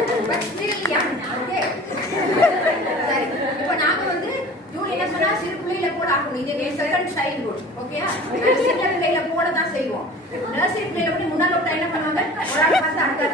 But still young, okay? சரி, இப்போ நாம வந்து ஜூலி என்ன சொன்னா சிறு பிள்ளையில போட ஆகணும். இது செகண்ட் சைல்ட்ஹுட், ஓகேயா? செகண்ட் பிள்ளையில போட தான் செய்வோம். நர்சரி பிள்ளையில போய் முன்னால விட்டா என்ன பண்ணுவாங்க? ஒரு ஆள் பார்த்து அடுத்த